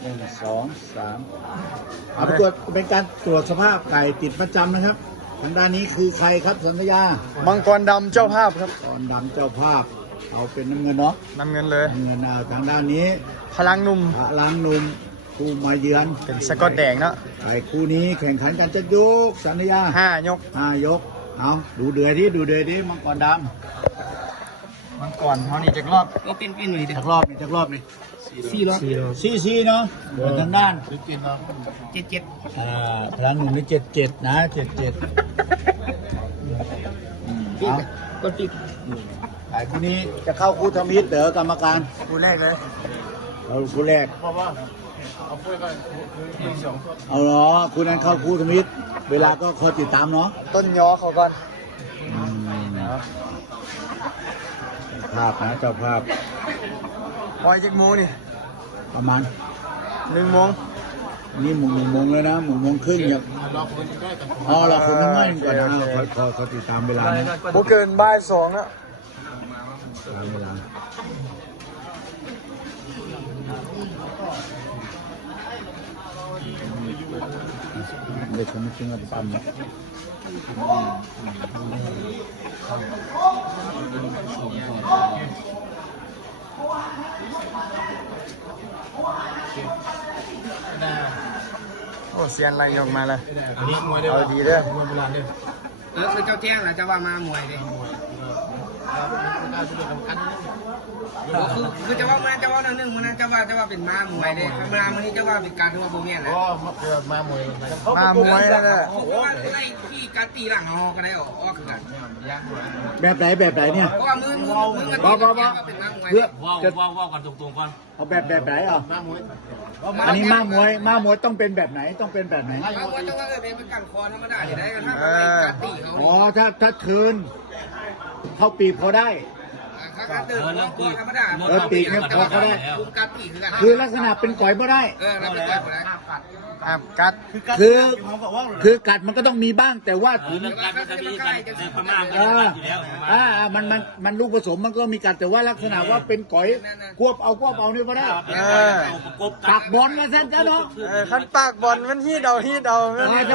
1 2 3เอาไปตรวจเป็นการตรวจสภาพไก่ติดประจำนะครับทางด้านนี้คือใครครับสัญญา มังกรดำเจ้าภาพครับ ตอนดำเจ้าภาพเอาเป็นน้ำเงินเนาะ นำเงินเลย น้ำเงินเอาทางด้านนี้ พลังหนุ่ม พลังหนุ่มคู่มาเยือน เป็นสกอตแดงเนาะ ไก่คู่นี้แข่งขันกันจะยกสัญญา 5 ยก 5 ยกเอาดูเดือดดิมังกรด มังกรเท่านี้จะรอบ ก็เป็นหน่อย ำ เดีย จั ว กรอบนี่จักรอบนี่ 400 4เนาะทางด้าน 77 พลังหนุ่มนี่77นะ77เอา ก็ติด ไอ้คู่นี้จะเข้าคู่ทมิตรเด้อกรรมการ คู่แรกเลย เราคู่แรกเอาเหรอคู่นั้นเข้าคู่ทมิตรเวลาก็คอยติดตามเนาะ ต้นยอเขาก่อน ภาพนะเจ้าภาพ ปล่อยจักโมงนี่ ประมาณ 1 โมง นี่หมุงโมงเลยนะหมุงโมงครึ่งอย่างอ๋อเราคนไม่ง่ายก่อนนะขอติดตามเวลานะ บ่เกินบ่าย 2แล้ว ตามเวลาเด็กคนนี้จึงมาปั๊ม โอ้เซียนไรยกมาเลยเอาดีเด้อ คือเจ้าแจ้งแล้วจะว่ามามวยเลยคือจะว่ามันจะว่าหนึ่งมันจะว่าเป็นม้ามวยเลยม้ามันนี่จะว่าเป็นการที่ว่าโบเมียนนะ มามวยแล้วเด้อ เพราะว่าไอ้ที่การตีหลังเอาก็ได้ออกคือกัน แบบไหนเนี่ย เพราะว่ามือมันตีเป็นม้ามวย เพื่อ ว่ากันตรงๆก่อน เอาแบบไหนอ่ะอันนี้ม้ามวยต้องเป็นแบบไหนต้องเป็นแบบไหน ม้ามวยจะว่าเป็นการคอธรรมดาอยู่ได้กันถ้าการตีเขา อ๋อถ้าเทินเข้าปีกพอได้ การเดินคอธรรมดาการตีคือกัน คือลักษณะเป็นก๋อยพอได้ เราไปก่อนนะ ห้ามกัด คือกัดมันก็ต้องมีบ้างแต่ว่าถึง การมันจะมีกันในพม่ามัน อ่า อยู่แล้ว มันลูกผสมมันก็มีกัดแต่ว่าลักษณะว่าเป็นก๋อยควบเอานี่ก็ได้ ตักบอลมาเส้นจ้าเนาะ คันปากบอลมันฮีดเอาแม่น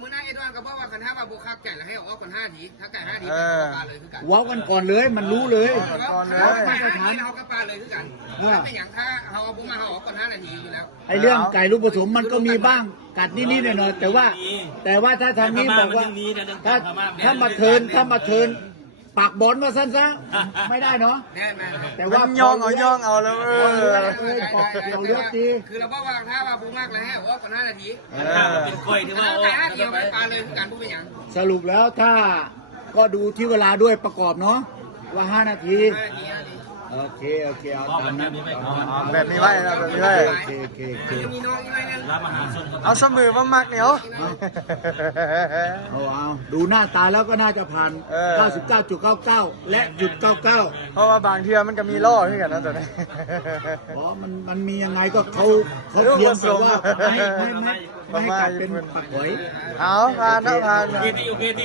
มือหน้าเอ็ดวันก็บอกว่ากันถ้าว่าบุคคลไก่แล้วให้ออกก่อน5 ทีถ้าไก่5 ทีปลาเลยคือกัน ว้าวกันก่อนเลยมันรู้เลย มาตรฐานเขาก็ปลาเลยคือกันไม่อย่างถ้าเขาเอาบุมาเขาออกก่อน5 นาทีอยู่แล้ว ไอเรื่องไก่ลูกผสมมันก็มีบ้างกัดนิดๆหน่อยๆแต่ว่าถ้าทางนี้บอกว่าถ้ามาเทินปากบอลมาสั้นซะไม่ได้เนาะ แน่แม่ แต่ว่า ย่องเอาแล้วเราเลือกดี คือเราบอกว่าถ้าว่าบุมากแล้วให้ออกก่อน5 นาที เป็นกล้วยที่ว่า ถ้าไก่5 ทีเอาไปปลาเลยคือกันบุเป็นอย่าง สรุปแล้วถ้าก็ดูที่เวลาด้วยประกอบเนาะว่า5 นาที 5 ที โอเคเอาตามนั้น แบบนี้ไว้นะแบบนี้ไว้ โอเค จะมีน้องอีกไหมเนี่ย รับอาหารชน เอาสมือมามักเหนียว เอาดูหน้าตาแล้วก็น่าจะผ่าน 99.99 และจุด99 เพราะว่าบางเทื่อมันก็มีล่อขึ้นกันนะแต่ไหน เพราะมันมียังไงก็เขาเพียงแต่ว่าไม่ให้กัดเป็นปักหอย เอาผ่านนะผ่าน โอเคที่